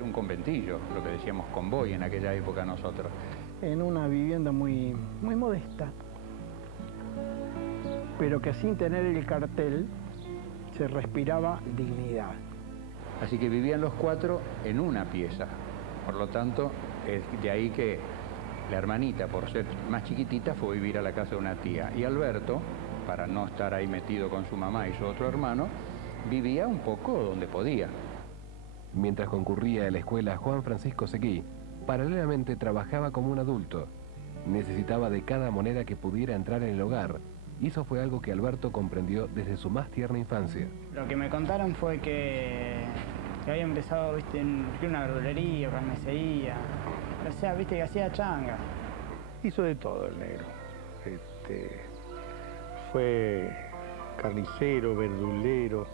Era un conventillo, lo que decíamos convoy en aquella época nosotros. En una vivienda muy modesta, pero que sin tener el cartel se respiraba dignidad. Así que vivían los 4 en una pieza. Por lo tanto, es de ahí que la hermanita, por ser más chiquitita, fue a vivir a la casa de una tía. Y Alberto, para no estar ahí metido con su mamá y su otro hermano, vivía un poco donde podía. Mientras concurría a la escuela Juan Francisco Seguí, paralelamente trabajaba como un adulto. Necesitaba de cada moneda que pudiera entrar en el hogar. Y eso fue algo que Alberto comprendió desde su más tierna infancia. Lo que me contaron fue que había empezado, viste, en una verdulería, carnicería, o sea, viste, que hacía changa. Hizo de todo el negro. Fue carnicero, verdulero,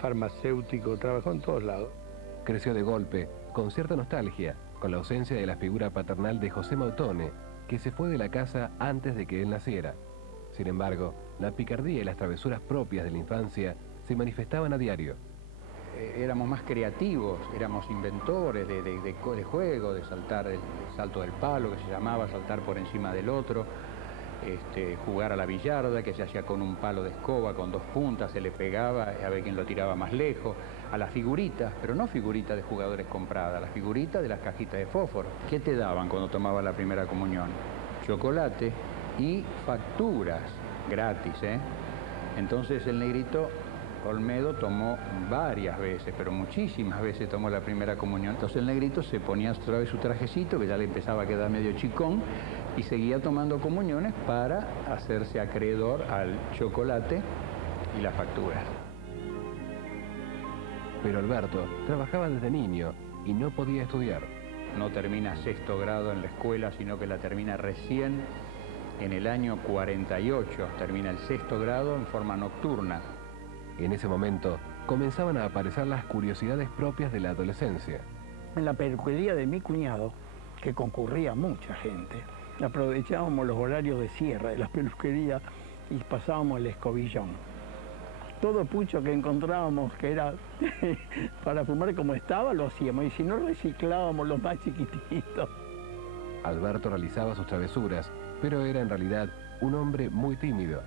farmacéutico, trabajó en todos lados. Creció de golpe, con cierta nostalgia, con la ausencia de la figura paternal de José Mautone, que se fue de la casa antes de que él naciera. Sin embargo, la picardía y las travesuras propias de la infancia se manifestaban a diario. Éramos más creativos, éramos inventores de juego, de saltar el salto del palo, que se llamaba saltar por encima del otro, jugar a la billarda, que se hacía con un palo de escoba, con 2 puntas, se le pegaba a ver quién lo tiraba más lejos, a las figuritas, pero no figuritas de jugadores compradas, las figuritas de las cajitas de fósforo. ¿Qué te daban cuando tomabas la primera comunión? Chocolate y facturas gratis, Entonces el negrito Olmedo tomó varias veces, pero muchísimas veces tomó la primera comunión. Entonces el negrito se ponía otra vez su trajecito, que ya le empezaba a quedar medio chicón, y seguía tomando comuniones para hacerse acreedor al chocolate y las facturas. Pero Alberto trabajaba desde niño y no podía estudiar. No termina 6º grado en la escuela, sino que la termina recién en el año 48, termina el 6º grado en forma nocturna. En ese momento comenzaban a aparecer las curiosidades propias de la adolescencia. En la peluquería de mi cuñado, que concurría mucha gente, aprovechábamos los horarios de cierre de la peluquería y pasábamos el escobillón. Todo pucho que encontrábamos que era para fumar como estaba, lo hacíamos, y si no reciclábamos los más chiquititos. Alberto realizaba sus travesuras, pero era en realidad un hombre muy tímido.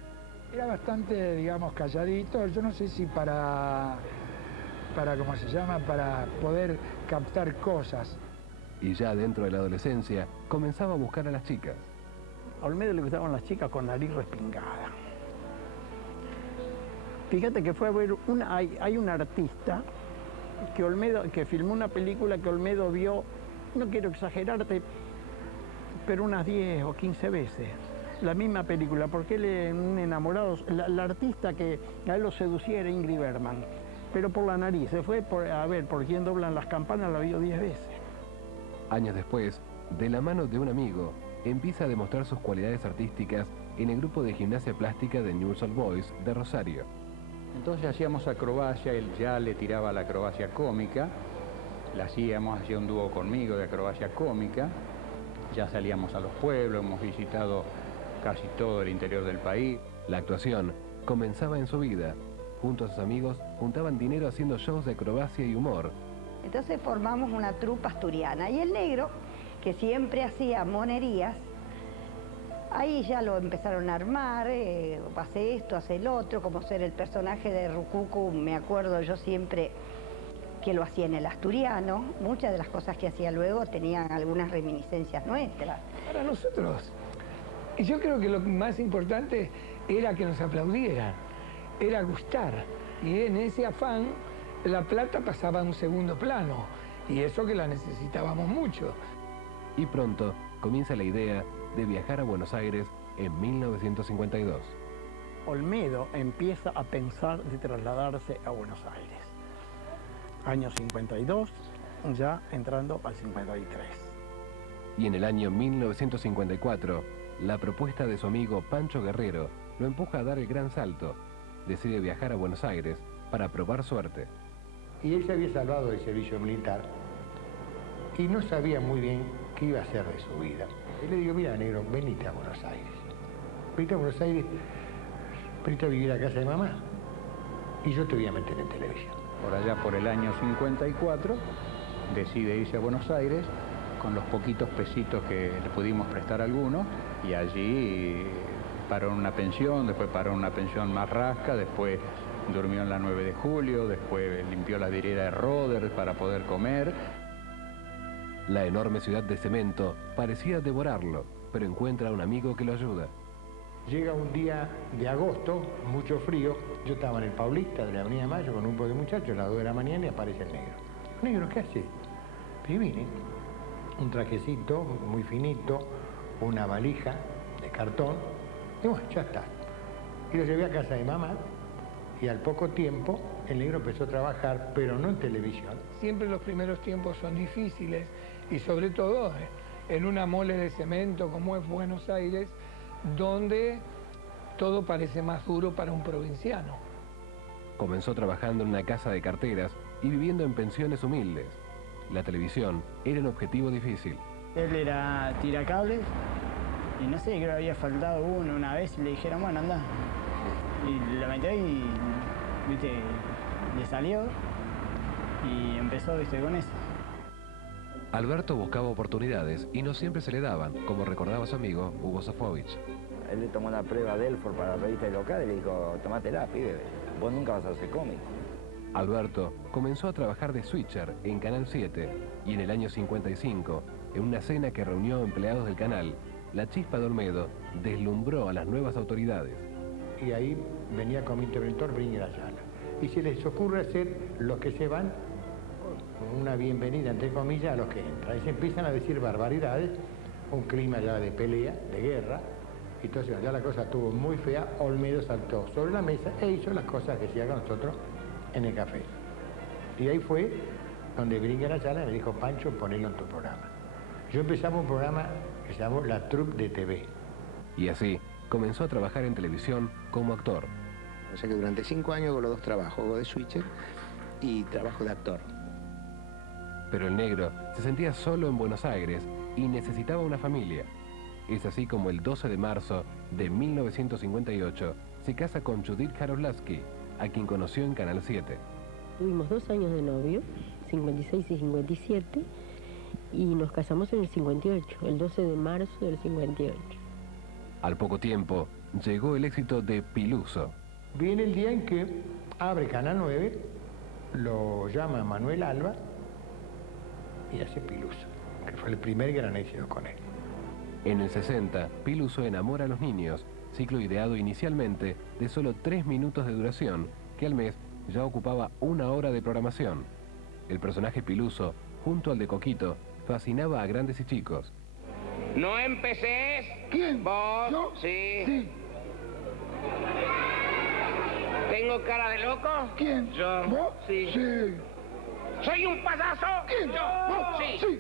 Era bastante, digamos, calladito, yo no sé si para ¿cómo se llama?, para poder captar cosas. Y ya dentro de la adolescencia, comenzaba a buscar a las chicas. A Olmedo le gustaban las chicas con nariz respingada. Fíjate que fue a ver, hay un artista que filmó una película que Olmedo vio, no quiero exagerarte, pero unas 10 o 15 veces. La misma película, porque él es un enamorado. La artista que a él lo seducía era Ingrid Bergman, pero por la nariz. Se fue a ver por quién doblan las campanas, la vio 10 veces. Años después, de la mano de un amigo, empieza a demostrar sus cualidades artísticas en el grupo de gimnasia plástica de Newell's Old Boys de Rosario. Entonces hacíamos acrobacia, él ya le tiraba la acrobacia cómica, la hacía un dúo conmigo de acrobacia cómica, ya salíamos a los pueblos, hemos visitado casi todo el interior del país. La actuación comenzaba en su vida. Junto a sus amigos juntaban dinero haciendo shows de acrobacia y humor. Entonces formamos una trupa asturiana y el negro, que siempre hacía monerías, ahí ya lo empezaron a armar, hace esto, hace el otro, como ser el personaje de Rucucu, me acuerdo yo siempre que lo hacía en el asturiano. Muchas de las cosas que hacía luego tenían algunas reminiscencias nuestras. Para nosotros, yo creo que lo más importante era que nos aplaudieran, era gustar. Y en ese afán, la plata pasaba a un segundo plano. Y eso que la necesitábamos mucho. Y pronto comienza la idea de viajar a Buenos Aires en 1952. Olmedo empieza a pensar de trasladarse a Buenos Aires. Año 52, ya entrando al 53. Y en el año 1954, la propuesta de su amigo Pancho Guerrero lo empuja a dar el gran salto. Decide viajar a Buenos Aires para probar suerte. Y él se había salvado del servicio militar y no sabía muy bien qué iba a hacer de su vida. Y le digo, mira, negro, venite a Buenos Aires. Venite a Buenos Aires, venite a vivir a casa de mamá y yo te voy a meter en televisión. Por allá por el año 54 decide irse a Buenos Aires con los poquitos pesitos que le pudimos prestar a algunos, y allí paró en una pensión, después paró en una pensión más rasca, después durmió en la 9 de Julio, después limpió la vidriera de Roder para poder comer. La enorme ciudad de cemento parecía devorarlo, pero encuentra a un amigo que lo ayuda. Llega un día de agosto, mucho frío, yo estaba en el Paulista de la Avenida Mayo con un grupo de muchachos a las 2 de la mañana y aparece el negro. Negro, ¿qué hace? Y vine, un trajecito muy finito, una valija de cartón, y bueno, ya está. Y lo llevé a casa de mamá, y al poco tiempo el negro empezó a trabajar, pero no en televisión. Siempre los primeros tiempos son difíciles, y sobre todo en una mole de cemento como es Buenos Aires, donde todo parece más duro para un provinciano. Comenzó trabajando en una casa de carteras y viviendo en pensiones humildes. La televisión era un objetivo difícil. Él era tiracables y no sé, creo que había faltado uno una vez y le dijeron, bueno, anda. Y la metió y, viste, le salió y empezó, viste, con eso. Alberto buscaba oportunidades y no siempre se le daban, como recordaba su amigo Hugo Sofovich. Él le tomó una prueba de Delford para la revista local y le dijo, tomátela, pibe, vos nunca vas a hacer cómic. Alberto comenzó a trabajar de switcher en Canal 7 y en el año 55, en una cena que reunió a empleados del canal, la chispa de Olmedo deslumbró a las nuevas autoridades. Y ahí venía como interventor Bringuer Ayala. Y se les ocurre hacer los que se van una bienvenida, entre comillas, a los que entran. Y se empiezan a decir barbaridades, un clima ya de pelea, de guerra. Entonces ya la cosa estuvo muy fea, Olmedo saltó sobre la mesa e hizo las cosas que hacía con nosotros en el café. Y ahí fue donde Bringuer Ayala me dijo, Pancho, ponelo en tu programa. Yo empezaba un programa que se llamó La Troupe de TV. Y así comenzó a trabajar en televisión como actor. O sea que durante 5 años hago los dos trabajos, hago de switcher y trabajo de actor. Pero el negro se sentía solo en Buenos Aires y necesitaba una familia. Es así como el 12 de marzo de 1958 se casa con Judith Jaroslavsky, a quien conoció en Canal 7. Tuvimos 2 años de novio, 56 y 57, y nos casamos en el 58, el 12 de marzo del 58. Al poco tiempo llegó el éxito de Piluso. Viene el día en que abre Canal 9, lo llama Manuel Alba y hace Piluso, que fue el primer gran éxito con él. En el 60, Piluso enamora a los niños, ciclo ideado inicialmente de solo 3 minutos de duración, que al mes ya ocupaba 1 hora de programación. El personaje Piluso, junto al de Coquito, fascinaba a grandes y chicos. No empecés. ¿Quién? ¿Vos? ¿Yo? Sí. Sí. ¿Tengo cara de loco? ¿Quién? Yo. ¿Vos? Sí. Sí. ¿Soy un payaso? ¿Quién? Yo. ¿Vos? Sí. Sí.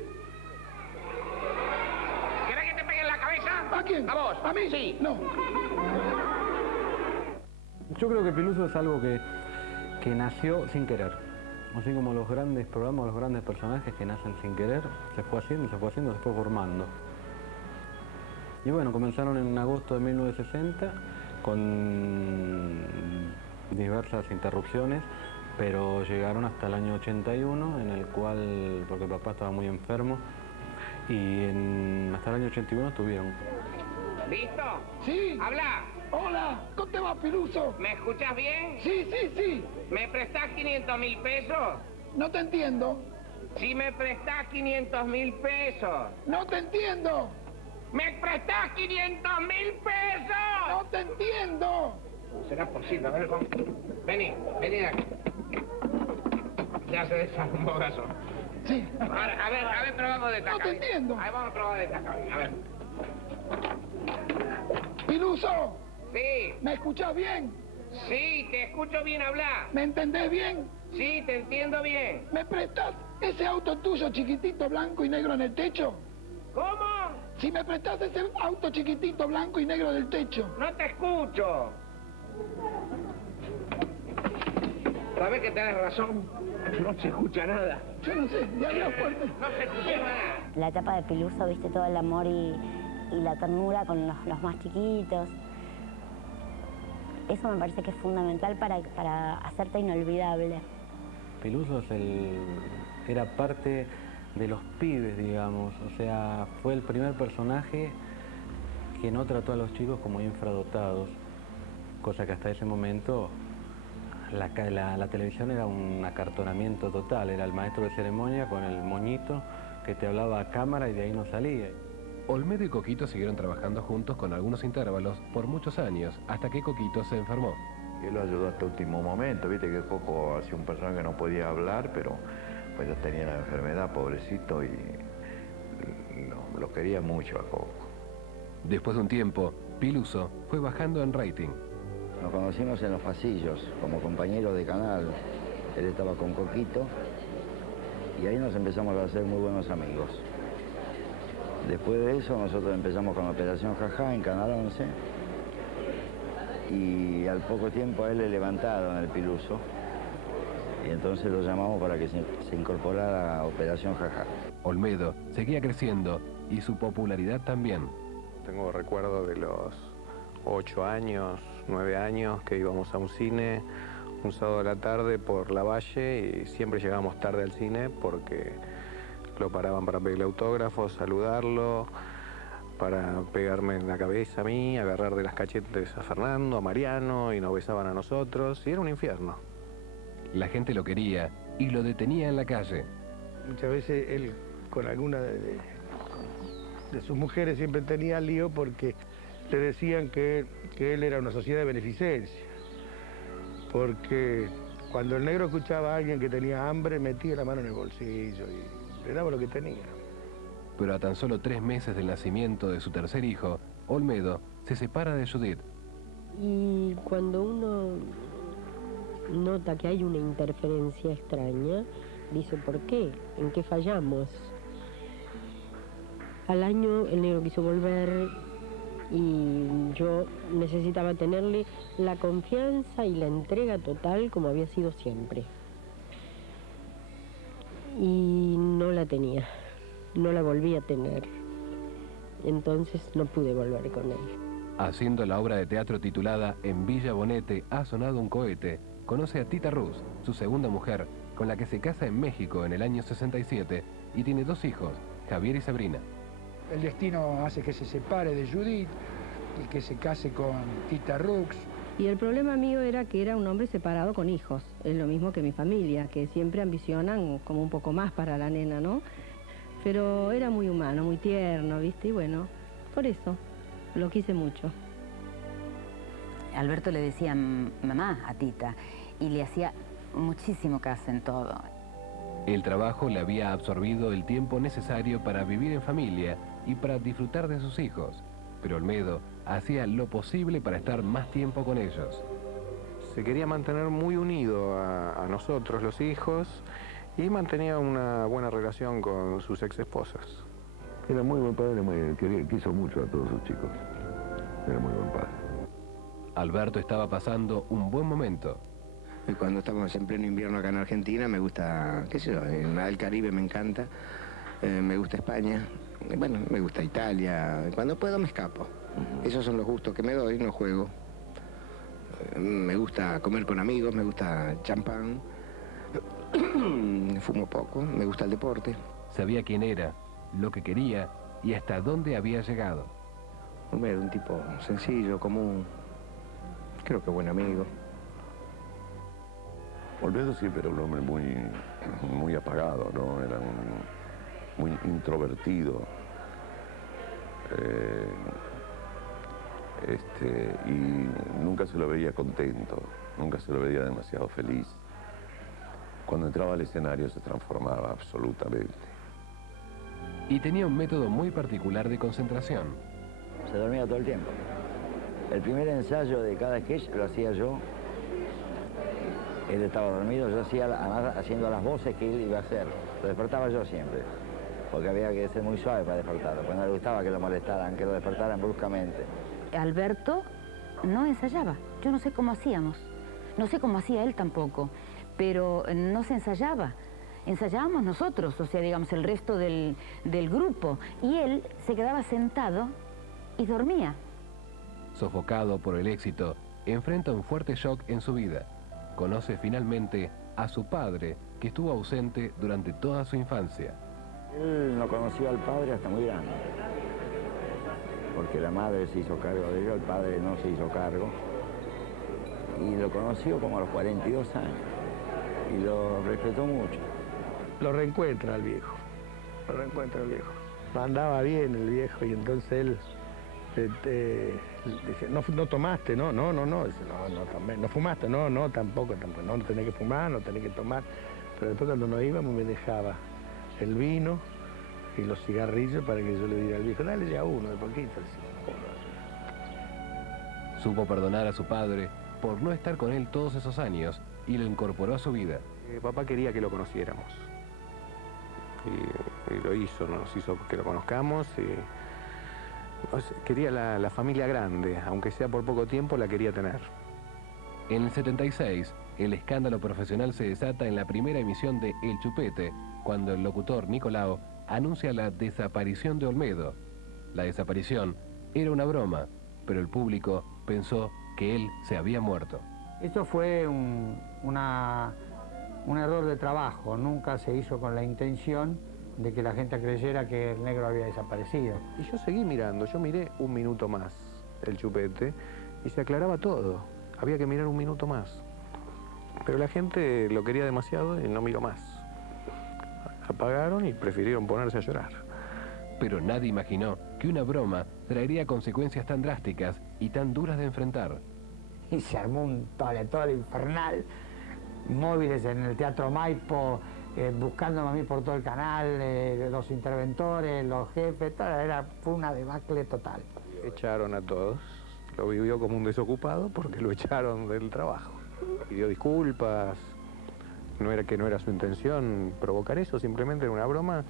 ¿Querés que te pegue en la cabeza? ¿A quién? ¿A vos? ¿A mí? Sí. No. Yo creo que Piluso es algo que nació sin querer. Así como los grandes programas, los grandes personajes que nacen sin querer, se fue haciendo, se fue formando. Y bueno, comenzaron en agosto de 1960 con diversas interrupciones, pero llegaron hasta el año 81, en el cual, porque papá estaba muy enfermo, y hasta el año 81 estuvieron. ¿Listo? Sí. Habla. Hola, ¿cómo te va, Piluso? ¿Me escuchas bien? Sí, sí, sí. ¿Me prestás 500.000 pesos? No te entiendo. Si me prestás 500.000 pesos. No te entiendo. ¿Me prestás 500.000 pesos? No te entiendo. ¿Será posible? A ver, vení de aquí. Ya se desarmó eso. Sí. Ahora, a ver, probamos de esta No te cabeza. entiendo. Ahí vamos a probar de esta cabeza, a ver. Piluso, Sí, ¿me escuchás bien? sí, te escucho bien hablar. ¿Me entendés bien? Sí, te entiendo bien. ¿Me prestás ese auto tuyo chiquitito, blanco y negro en el techo? ¿Cómo? Si me prestás ese auto chiquitito, blanco y negro del techo. No te escucho. ¿Sabes que tenés razón? No se escucha nada. Yo no sé, ya había fuerte. No se escucha nada. La etapa de Piluso, viste, todo el amor y la ternura con los más chiquitos. Eso me parece que es fundamental para hacerte inolvidable. Piluso es era parte de los pibes, digamos. O sea, fue el primer personaje que no trató a los chicos como infradotados, cosa que hasta ese momento la televisión era un acartonamiento total, era el maestro de ceremonia con el moñito que te hablaba a cámara y de ahí no salía. Olmedo y Coquito siguieron trabajando juntos con algunos intervalos por muchos años, hasta que Coquito se enfermó. Él lo ayudó hasta el último momento, viste que Coco hacía un personaje que no podía hablar, pero pues ya tenía la enfermedad, pobrecito, y lo quería mucho a Coco. Después de un tiempo, Piluso fue bajando en rating. Nos conocimos en los pasillos, como compañeros de canal. Él estaba con Coquito, y ahí nos empezamos a hacer muy buenos amigos. Después de eso, nosotros empezamos con Operación Jajá en Canal 11, y al poco tiempo a él le levantaron el Piluso, y entonces lo llamamos para que se incorporara a Operación Jajá. Olmedo seguía creciendo y su popularidad también. Tengo recuerdo de los 8 años, 9 años, que íbamos a un cine un sábado a la tarde por La Valle y siempre llegábamos tarde al cine porque lo paraban para pedirle autógrafos, saludarlo, para pegarme en la cabeza a mí, agarrar de las cachetes a Fernando, a Mariano, y nos besaban a nosotros, y era un infierno. La gente lo quería y lo detenía en la calle. Muchas veces él con alguna de sus mujeres siempre tenía lío porque le decían que él era una sociedad de beneficencia. Porque cuando el negro escuchaba a alguien que tenía hambre, metía la mano en el bolsillo y le daba lo que tenía. Pero a tan solo 3 meses del nacimiento de su tercer hijo, Olmedo se separa de Judith. Y cuando uno nota que hay una interferencia extraña, dice, ¿por qué? ¿En qué fallamos? Al año el negro quiso volver y yo necesitaba tenerle la confianza y la entrega total como había sido siempre. Y no la tenía, no la volví a tener. Entonces no pude volver con él. Haciendo la obra de teatro titulada En Villa Bonete ha sonado un cohete, conoce a Tita Ruz, su segunda mujer, con la que se casa en México en el año 67 y tiene 2 hijos, Javier y Sabrina. El destino hace que se separe de Judith y que se case con Tita Rux. Y el problema mío era que era un hombre separado con hijos. Es lo mismo que mi familia, que siempre ambicionan como un poco más para la nena, ¿no? Pero era muy humano, muy tierno, ¿viste? Y bueno, por eso lo quise mucho. Alberto le decía mamá a Tita y le hacía muchísimo caso en todo. El trabajo le había absorbido el tiempo necesario para vivir en familia y para disfrutar de sus hijos, pero Olmedo hacía lo posible para estar más tiempo con ellos. Se quería mantener muy unido a nosotros, los hijos, y mantenía una buena relación con sus ex esposas. Era muy buen padre, quiso mucho a todos sus chicos. Era muy buen padre. Alberto estaba pasando un buen momento. Y cuando estamos en pleno invierno acá en Argentina, me gusta, qué sé yo, el Caribe me encanta, me gusta España, bueno, me gusta Italia, cuando puedo me escapo. Esos son los gustos que me doy, no juego. Me gusta comer con amigos, me gusta champán, fumo poco, me gusta el deporte. Sabía quién era, lo que quería y hasta dónde había llegado. Olmedo, un tipo sencillo, común, creo que buen amigo. Olmedo siempre era un hombre muy apagado, ¿no? Era muy introvertido. Y nunca se lo veía contento, nunca se lo veía demasiado feliz. Cuando entraba al escenario se transformaba absolutamente. Y tenía un método muy particular de concentración. Se dormía todo el tiempo. El primer ensayo de cada sketch lo hacía yo. Él estaba dormido, yo hacía, además haciendo las voces que él iba a hacer. Lo despertaba yo siempre, porque había que ser muy suave para despertarlo, porque no le gustaba que lo molestaran, que lo despertaran bruscamente. Alberto no ensayaba, yo no sé cómo hacíamos, no sé cómo hacía él tampoco, pero no se ensayaba. Ensayábamos nosotros, o sea, digamos, el resto del grupo, y él se quedaba sentado y dormía. Sofocado por el éxito, enfrenta un fuerte shock en su vida. Conoce finalmente a su padre, que estuvo ausente durante toda su infancia. Él no conoció al padre hasta muy grande, porque la madre se hizo cargo de él, el padre no se hizo cargo, y lo conoció como a los 42 años, y lo respetó mucho. Lo reencuentra el viejo, Andaba bien el viejo, y entonces él dice, no tomaste, no, dice, no fumaste, no, tampoco, no tenés que fumar, no tenés que tomar. Pero después cuando nos íbamos me dejaba el vino y los cigarrillos para que yo le diera al viejo, dale ya uno de poquito. Supo perdonar a su padre por no estar con él todos esos años y lo incorporó a su vida. Papá quería que lo conociéramos y lo hizo, nos hizo que lo conozcamos y quería la familia grande, aunque sea por poco tiempo, la quería tener. En el 76, el escándalo profesional se desata en la primera emisión de El Chupete, cuando el locutor Nicolau anuncia la desaparición de Olmedo. La desaparición era una broma, pero el público pensó que él se había muerto. Esto fue un error de trabajo, nunca se hizo con la intención de que la gente creyera que el negro había desaparecido. Y yo seguí mirando, yo miré un minuto más El Chupete y se aclaraba todo. Había que mirar un minuto más. Pero la gente lo quería demasiado y no miró más. Apagaron y prefirieron ponerse a llorar. Pero nadie imaginó que una broma traería consecuencias tan drásticas y tan duras de enfrentar. Y se armó un toletón infernal, móviles en el Teatro Maipo, buscándome a mí por todo el canal, los interventores, los jefes, fue una debacle total. Echaron a todos, lo vivió como un desocupado porque lo echaron del trabajo. Pidió disculpas, no era su intención provocar eso, simplemente era una broma.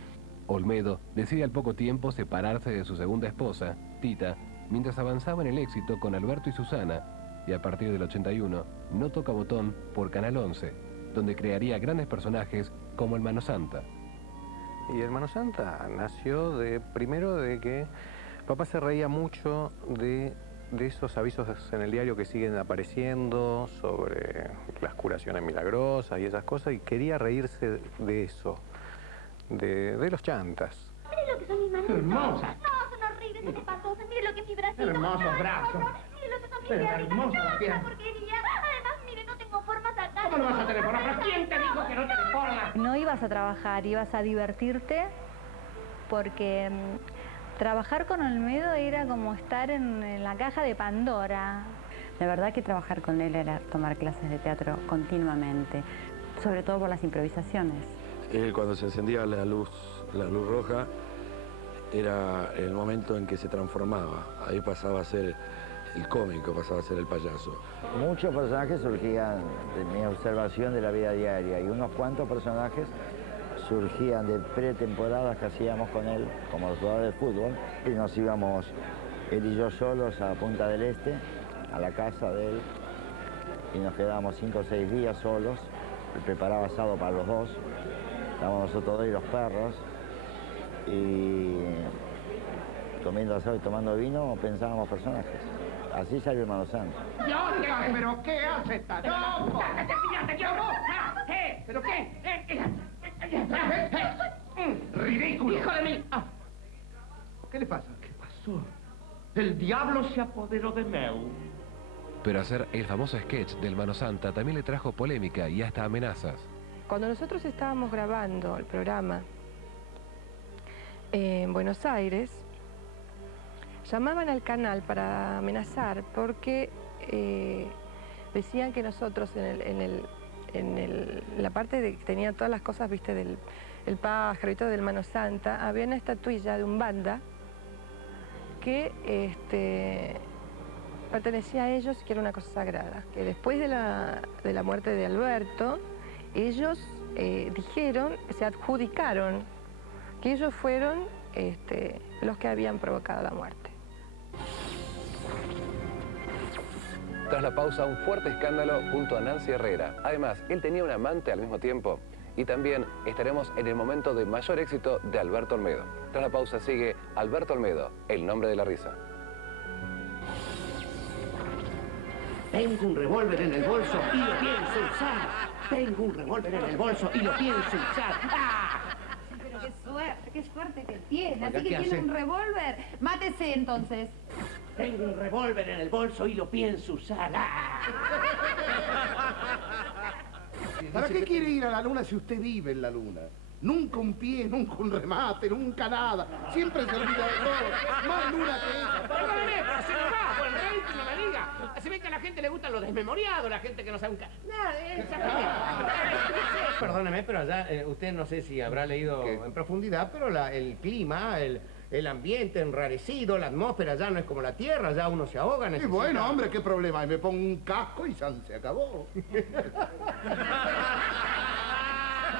Olmedo decide al poco tiempo separarse de su segunda esposa, Tita, mientras avanzaba en el éxito con Alberto y Susana, y a partir del 81 no toca botón por Canal 11, donde crearía grandes personajes como el Mano Santa. Y el Mano Santa nació primero de que papá se reía mucho de esos avisos en el diario que siguen apareciendo sobre las curaciones milagrosas y esas cosas, y quería reírse de eso, de los chantas. Mire lo que son mis manos. Hermosas. No, son horribles, son espantosas. Mire lo que es mi bracito. Hermosos brazos. Mire lo que son mis Pero piernitas. hermosas No, piernas. una porquería. Además, mire, no tengo formas acá. ¿Cómo no vas a tener forma? ¿Quién te dijo que no tenés forma? No ibas a trabajar, ibas a divertirte porque trabajar con Olmedo era como estar en la caja de Pandora. La verdad que trabajar con él era tomar clases de teatro continuamente, sobre todo por las improvisaciones. Él, cuando se encendía la luz roja, era el momento en que se transformaba. Ahí pasaba a ser el cómico, pasaba a ser el payaso. Muchos personajes surgían de mi observación de la vida diaria y unos cuantos personajes surgían de pretemporadas que hacíamos con él, como los jugadores de fútbol, y nos íbamos él y yo solos a Punta del Este, a la casa de él, y nos quedábamos 5 o 6 días solos. Él preparaba asado para los dos, estábamos nosotros dos y los perros, y comiendo asado y tomando vino pensábamos personajes. Así salió el Mano Santa. ¿Pero qué hace tan loco? ¿Pero qué? ¡Ridículo! ¡Hijo de mí! ¿Qué le pasa? ¿Qué pasó? El diablo se apoderó de Meu. Pero hacer el famoso sketch del Mano Santa también le trajo polémica y hasta amenazas. Cuando nosotros estábamos grabando el programa en Buenos Aires, llamaban al canal para amenazar porque decían que nosotros en la parte de que tenía todas las cosas, viste, del el pájaro y todo del Mano Santa, había una estatuilla de un banda que pertenecía a ellos, que era una cosa sagrada. Que después de la muerte de Alberto, ellos dijeron, se adjudicaron que ellos fueron los que habían provocado la muerte. Tras la pausa, un fuerte escándalo junto a Nancy Herrera. Además, él tenía un amante al mismo tiempo. Y también estaremos en el momento de mayor éxito de Alberto Olmedo. Tras la pausa sigue Alberto Olmedo, el nombre de la risa. Tengo un revólver en el bolso y lo pienso usar. Tengo un revólver en el bolso y lo pienso usar. ¡Ah! Sí, pero qué suerte que tiene. Oiga, Así que ¿qué tiene hace? un revólver. Mátese entonces. Tengo un revólver en el bolso y lo pienso usar. ¡Ah! ¿Para qué quiere ir a la luna si usted vive en la luna? Nunca un pie, nunca un remate, nunca nada. Siempre se olvida de todo. Más luna que esa. Perdóneme, pero se nos va por el rating, no me diga. Se ve que a la gente le gustan los desmemoriados, la gente que no sabe un nada, exactamente. Perdóneme, pero allá usted no sé si habrá leído en profundidad, pero el clima, el ambiente enrarecido, la atmósfera ya no es como la Tierra, ya uno se ahoga, Y necesita... bueno, hombre, qué problema. Y me pongo un casco y se acabó.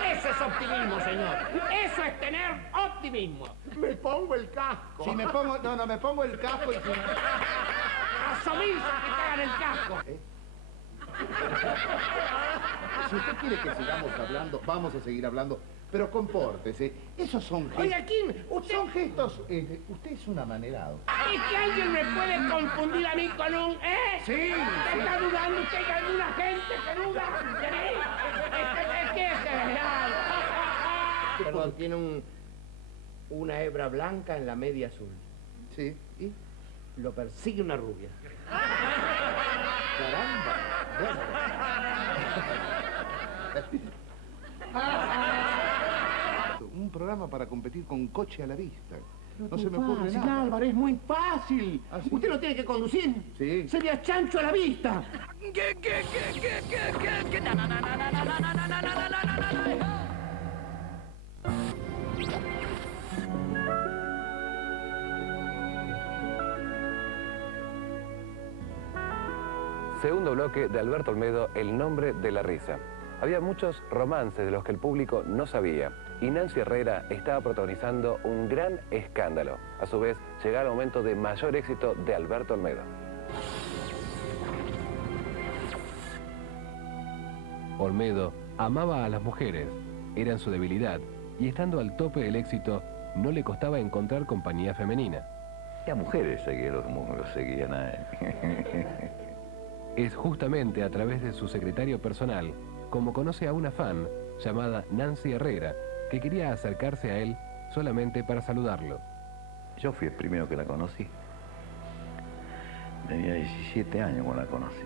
Eso es optimismo, señor. Eso es tener optimismo. Me pongo el casco. Si me pongo... No, me pongo el casco y... ¡Asomirse que cagan el casco! Si usted quiere que sigamos hablando, vamos a seguir hablando. Pero compórtese. Esos son gestos. Oiga, Kim, usted... Son gestos... usted es un amanerado. ¿Es que alguien me puede confundir a mí con un... Sí. ¿Usted está dudando? ¿Usted hay alguna gente que duda de mí? Es que es real. Perdón, tiene una hebra blanca en la media azul. Sí, ¿y? Lo persigue una rubia. Caramba. Un programa para competir con coche a la vista. No se me ocurre Fácil, nada. Álvaro, es muy fácil. Usted no tiene que conducir. Sí. Sería chancho a la vista. Segundo bloque de Alberto Olmedo, El nombre de la risa. Había muchos romances de los que el público no sabía y Nancy Herrera estaba protagonizando un gran escándalo. A su vez, llegaba el momento de mayor éxito de Alberto Olmedo. Olmedo amaba a las mujeres, eran su debilidad y estando al tope del éxito, no le costaba encontrar compañía femenina. Las mujeres lo seguían a él. Es justamente a través de su secretario personal como conoce a una fan llamada Nancy Herrera que quería acercarse a él solamente para saludarlo. Yo fui el primero que la conocí. Tenía 17 años cuando la conocí.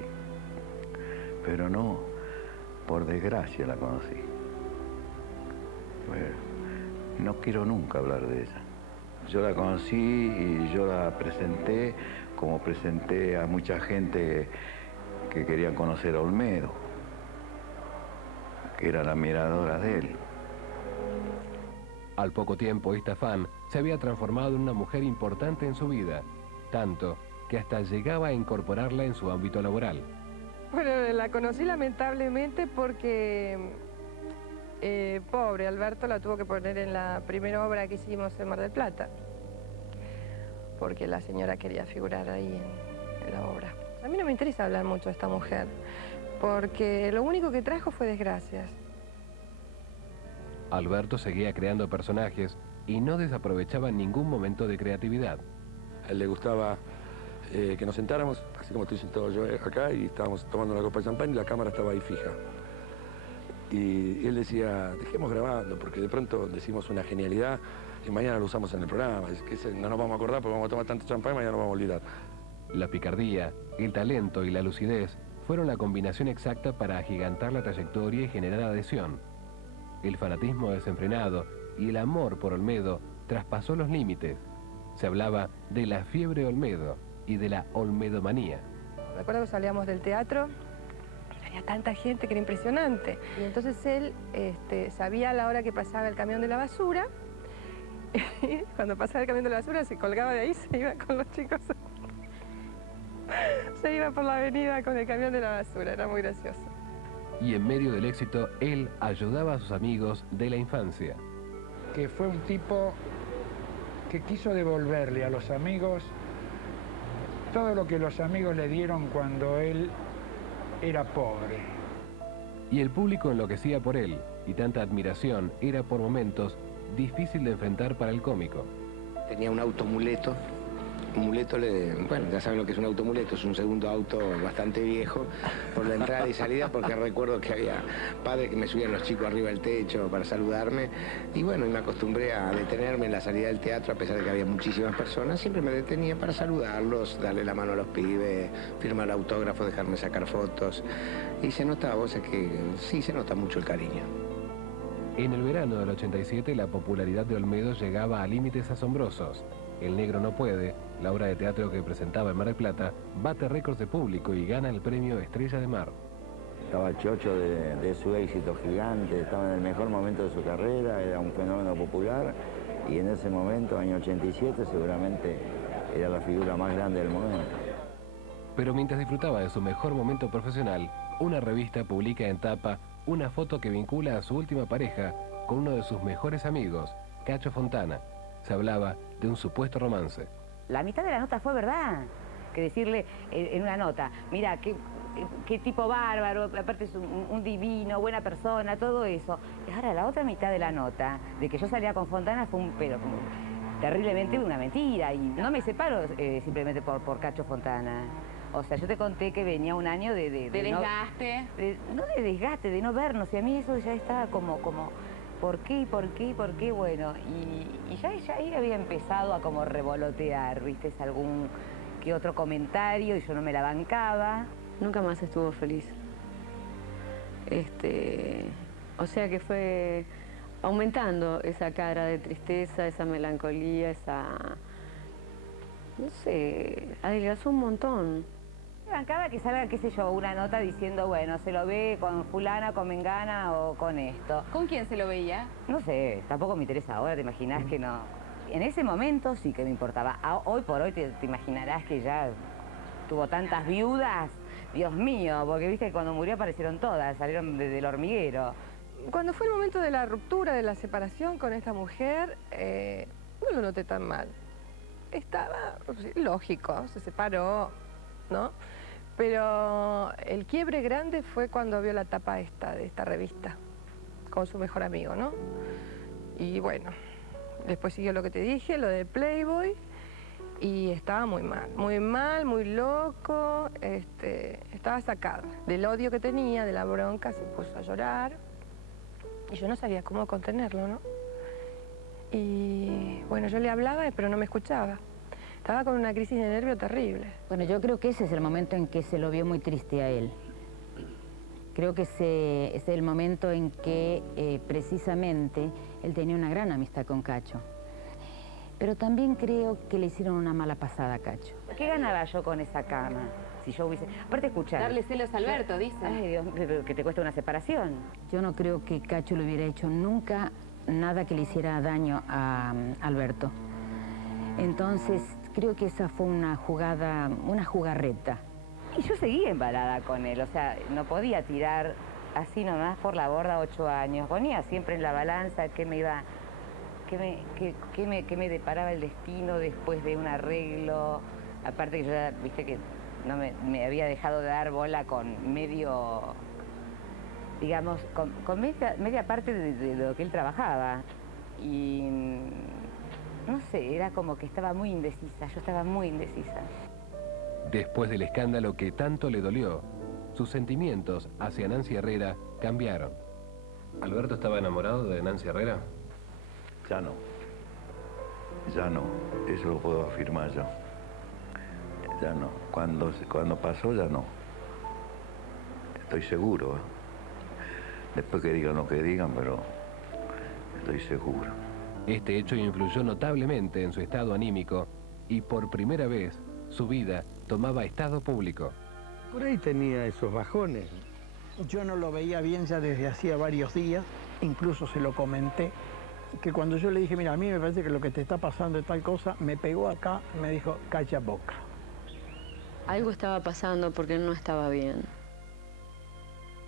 Pero no, por desgracia la conocí. Bueno, no quiero nunca hablar de ella. Yo la conocí y yo la presenté como presenté a mucha gente que querían conocer a Olmedo, que era la admiradora de él. Al poco tiempo, esta fan se había transformado en una mujer importante en su vida, tanto que hasta llegaba a incorporarla en su ámbito laboral. Bueno, la conocí lamentablemente porque, pobre, Alberto la tuvo que poner en la primera obra que hicimos en Mar del Plata, porque la señora quería figurar ahí en la obra. A mí no me interesa hablar mucho de esta mujer, porque lo único que trajo fue desgracias. Alberto seguía creando personajes y no desaprovechaba ningún momento de creatividad. A él le gustaba que nos sentáramos, así como estoy sentado yo acá, y estábamos tomando una copa de champán y la cámara estaba ahí fija. Y él decía, dejemos grabando, porque de pronto decimos una genialidad y mañana lo usamos en el programa. Es que no nos vamos a acordar porque vamos a tomar tanto champán y mañana nos vamos a olvidar. La picardía, el talento y la lucidez fueron la combinación exacta para agigantar la trayectoria y generar adhesión. El fanatismo desenfrenado y el amor por Olmedo traspasó los límites. Se hablaba de la fiebre Olmedo y de la olmedomanía. Recuerdo que salíamos del teatro y había tanta gente que era impresionante. Y entonces él sabía a la hora que pasaba el camión de la basura. Y cuando pasaba el camión de la basura se colgaba de ahí, se iba con los chicos. Se iba por la avenida con el camión de la basura, era muy gracioso. Y en medio del éxito, él ayudaba a sus amigos de la infancia. Que fue un tipo que quiso devolverle a los amigos todo lo que los amigos le dieron cuando él era pobre. Y el público enloquecía por él, y tanta admiración era por momentos difícil de enfrentar para el cómico. Tenía un automuleto muleto, bueno, ya saben lo que es un automuleto, es un segundo auto bastante viejo por la entrada y salida, porque recuerdo que había padres que me subían los chicos arriba del techo para saludarme, y bueno, y me acostumbré a detenerme en la salida del teatro, a pesar de que había muchísimas personas, siempre me detenía para saludarlos, darle la mano a los pibes, firmar autógrafos, dejarme sacar fotos, y se notaba, vos es que sí se nota mucho el cariño. En el verano del 87 la popularidad de Olmedo llegaba a límites asombrosos. El Negro no puede, la obra de teatro que presentaba en Mar del Plata, bate récords de público y gana el premio Estrella de Mar. Estaba chocho de su éxito gigante, estaba en el mejor momento de su carrera, era un fenómeno popular y en ese momento, año 87, seguramente era la figura más grande del momento. Pero mientras disfrutaba de su mejor momento profesional, una revista publica en tapa una foto que vincula a su última pareja con uno de sus mejores amigos, Cacho Fontana. Se hablaba de un supuesto romance. La mitad de la nota fue verdad, que decirle en una nota, mira, qué tipo bárbaro, aparte es un divino, buena persona, todo eso. Y ahora la otra mitad de la nota, de que yo salía con Fontana, fue terriblemente una mentira. Y no me separo simplemente por Cacho Fontana. O sea, yo te conté que venía un año de desgaste. No de desgaste, de no vernos. Y a mí eso ya estaba como ¿por qué? Bueno, y ya ahí había empezado a como revolotear, ¿viste? Algún que otro comentario y yo no me la bancaba. Nunca más estuvo feliz. O sea que fue aumentando esa cara de tristeza, esa melancolía, no sé, adelgazó un montón. Me bancaba que salga, qué sé yo, una nota diciendo, bueno, se lo ve con fulana, con mengana o con esto. ¿Con quién se lo veía? No sé, tampoco me interesa ahora, te imaginás que no. En ese momento sí que me importaba. Hoy por hoy te imaginarás que ya tuvo tantas viudas, Dios mío, porque viste que cuando murió aparecieron todas, salieron del hormiguero. Cuando fue el momento de la ruptura, de la separación con esta mujer, no lo noté tan mal. Estaba lógico, se separó, ¿no? Pero el quiebre grande fue cuando vio la tapa de esta revista con su mejor amigo, ¿no? Y bueno, después siguió lo que te dije, lo de Playboy, y estaba muy mal, muy loco, estaba sacado. Del odio que tenía, de la bronca, se puso a llorar, y yo no sabía cómo contenerlo, ¿no? Y bueno, yo le hablaba, pero no me escuchaba. Estaba con una crisis de nervio terrible. Bueno, yo creo que ese es el momento en que se lo vio muy triste a él. Creo que ese es el momento en que precisamente él tenía una gran amistad con Cacho. Pero también creo que le hicieron una mala pasada a Cacho. ¿Qué ganaba yo con esa cama? Si yo hubiese... Aparte, escuchar. Darle celos a Alberto, dice. Ay, Dios, que te cuesta una separación. Yo no creo que Cacho le hubiera hecho nunca nada que le hiciera daño a Alberto. Entonces, creo que esa fue una jugada, una jugarreta. Y yo seguía embalada con él, o sea, no podía tirar así nomás por la borda 8 años. Ponía siempre en la balanza qué me deparaba el destino después de un arreglo. Aparte que yo ya, viste que no me había dejado de dar bola con medio, digamos, con media parte de lo que él trabajaba. Y no sé, era como que estaba muy indecisa, yo estaba muy indecisa. Después del escándalo que tanto le dolió, sus sentimientos hacia Nancy Herrera cambiaron. ¿Alberto estaba enamorado de Nancy Herrera? Ya no. Ya no. Eso lo puedo afirmar yo. Ya no. Cuando pasó, ya no. Estoy seguro. Después que digan lo que digan, pero estoy seguro. Este hecho influyó notablemente en su estado anímico y por primera vez su vida tomaba estado público. Por ahí tenía esos bajones. Yo no lo veía bien ya desde hacía varios días, incluso se lo comenté, que cuando yo le dije, mira, a mí me parece que lo que te está pasando es tal cosa, me pegó acá y me dijo, calla boca. Algo estaba pasando porque él no estaba bien.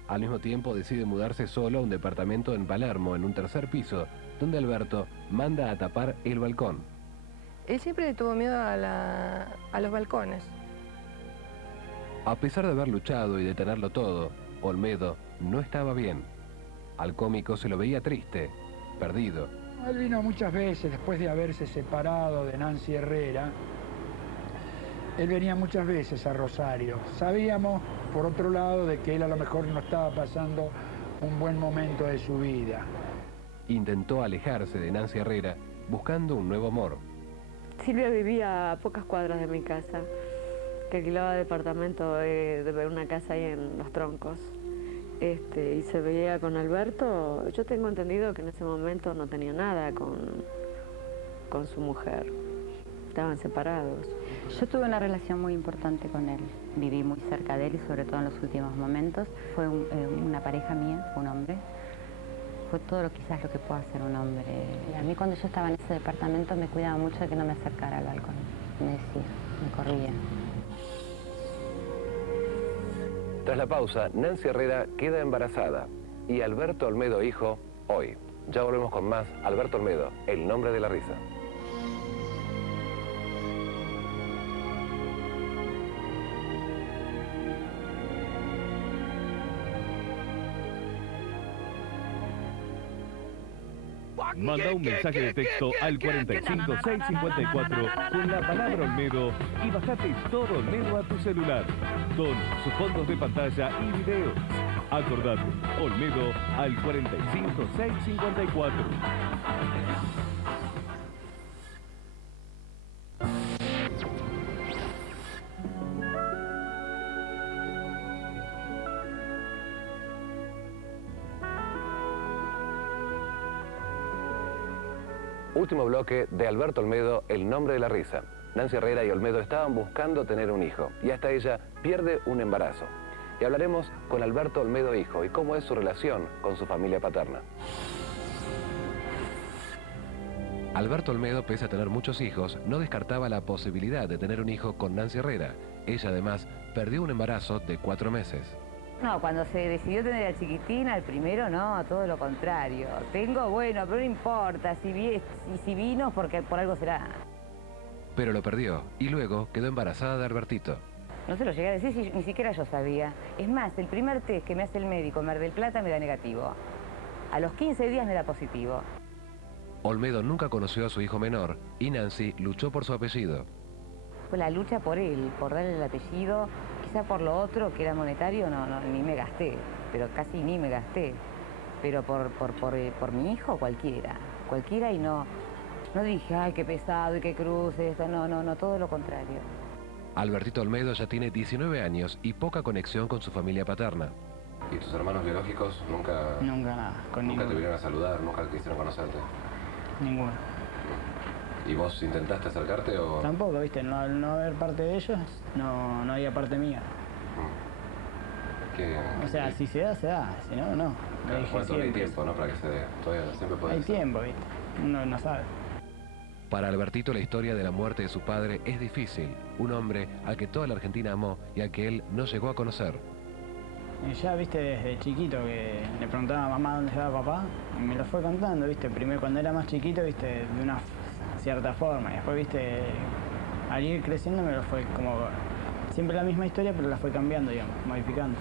Al mismo tiempo decide mudarse solo a un departamento en Palermo, en un tercer piso, donde Alberto manda a tapar el balcón. Él siempre le tuvo miedo a los balcones. A pesar de haber luchado y de tenerlo todo, Olmedo no estaba bien. Al cómico se lo veía triste, perdido. Él vino muchas veces después de haberse separado de Nancy Herrera Él venía muchas veces a Rosario. Sabíamos, por otro lado, de que él a lo mejor no estaba pasando un buen momento de su vida. Intentó alejarse de Nancy Herrera buscando un nuevo amor. Silvia vivía a pocas cuadras de mi casa, que alquilaba departamento de una casa ahí en Los Troncos. Y se veía con Alberto. Yo tengo entendido que en ese momento no tenía nada con su mujer. Estaban separados. Yo tuve una relación muy importante con él. Viví muy cerca de él y sobre todo en los últimos momentos. Fue una pareja mía, un hombre. Fue todo quizás lo que puede hacer un hombre. Y a mí cuando yo estaba en ese departamento me cuidaba mucho de que no me acercara al balcón. Me decía, me corría. Tras la pausa, Nancy Herrera queda embarazada y Alberto Olmedo hijo hoy. Ya volvemos con más Alberto Olmedo, el nombre de la risa. Manda un mensaje de texto al 45654 con la palabra Olmedo y bajate todo Olmedo a tu celular, con sus fondos de pantalla y videos. Acordate, Olmedo al 45654. Último bloque de Alberto Olmedo, el nombre de la risa. Nancy Herrera y Olmedo estaban buscando tener un hijo y hasta ella pierde un embarazo. Y hablaremos con Alberto Olmedo hijo y cómo es su relación con su familia paterna. Alberto Olmedo, pese a tener muchos hijos, no descartaba la posibilidad de tener un hijo con Nancy Herrera. Ella además perdió un embarazo de 4 meses. No, cuando se decidió tener a Chiquitina, el primero no, todo lo contrario. Tengo, bueno, pero no importa, si vino, porque por algo será. Pero lo perdió y luego quedó embarazada de Albertito. No se lo llegué a decir, ni siquiera yo sabía. Es más, el primer test que me hace el médico en Mar del Plata me da negativo. A los 15 días me da positivo. Olmedo nunca conoció a su hijo menor y Nancy luchó por su apellido. Fue la lucha por él, por darle el apellido. Quizá por lo otro, que era monetario, ni me gasté, pero casi ni me gasté. Pero por mi hijo, cualquiera y no dije, ay, qué pesado y qué cruce, esto, no, todo lo contrario. Albertito Olmedo ya tiene 19 años y poca conexión con su familia paterna. ¿Y tus hermanos biológicos nunca? Nunca nada, con ¿Nunca ninguno. te vinieron a saludar? ¿Nunca quisieron conocerte? Ninguno. ¿Y vos intentaste acercarte o...? Tampoco, viste, al no haber parte de ellos, no había parte mía. O sea, si se da, se da, si no, no. Claro, ¿cuánto hay tiempo, no? Para que se dé. Todavía siempre puede Hay ser. tiempo, viste, uno no sabe. Para Albertito la historia de la muerte de su padre es difícil. Un hombre al que toda la Argentina amó y al que él no llegó a conocer. Y ya, viste, desde chiquito que le preguntaba a mamá dónde estaba papá, y me lo fue contando, viste, primero cuando era más chiquito, viste, de una cierta forma, y después, viste, al ir creciendo me lo fue como, siempre la misma historia, pero la fue cambiando, digamos, modificando.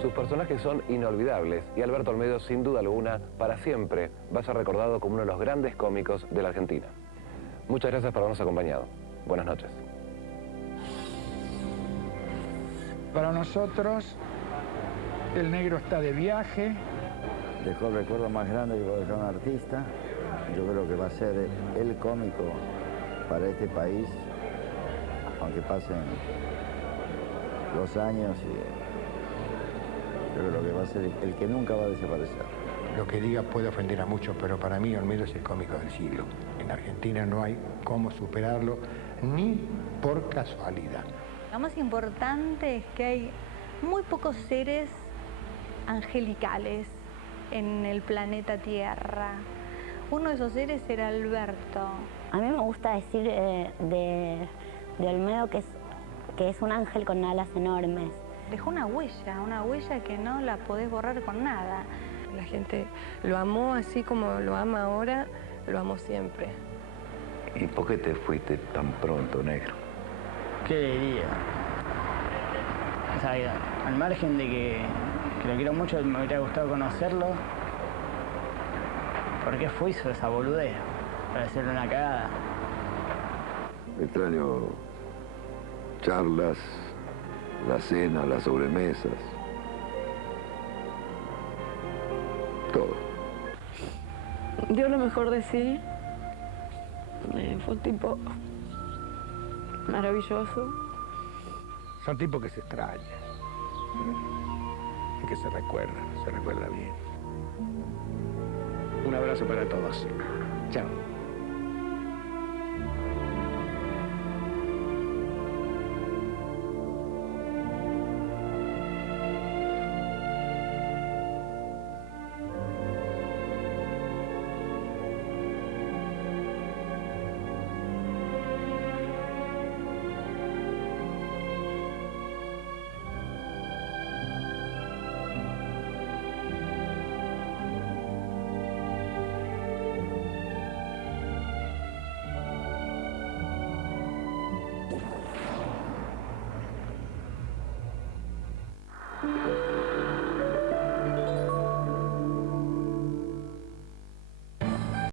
Sus personajes son inolvidables y Alberto Olmedo, sin duda alguna, para siempre va a ser recordado como uno de los grandes cómicos de la Argentina. Muchas gracias por habernos acompañado. Buenas noches. Para nosotros, el negro está de viaje. Dejó el recuerdo más grande que puede dejar un artista. Yo creo que va a ser el cómico para este país, aunque pasen los años y... Yo creo que va a ser el que nunca va a desaparecer. Lo que diga puede ofender a muchos, pero para mí Olmedo es el cómico del siglo. En Argentina no hay cómo superarlo, ni por casualidad. Lo más importante es que hay muy pocos seres angelicales en el planeta Tierra. Uno de esos seres era Alberto. A mí me gusta decir de Olmedo que es un ángel con alas enormes. Dejó una huella que no la podés borrar con nada. La gente lo amó así como lo ama ahora, lo amó siempre. ¿Y por qué te fuiste tan pronto, negro? ¿Qué le diría? O sea, al margen de que lo quiero mucho, me hubiera gustado conocerlo. ¿Por qué fue hizo esa boludez? Para hacerle una cagada. Extraño charlas, la cena, las sobremesas. Todo. Dio lo mejor de sí. Fue un tipo maravilloso. Son tipos que se extrañan. Y que se recuerda bien. Un abrazo para todos. Chao.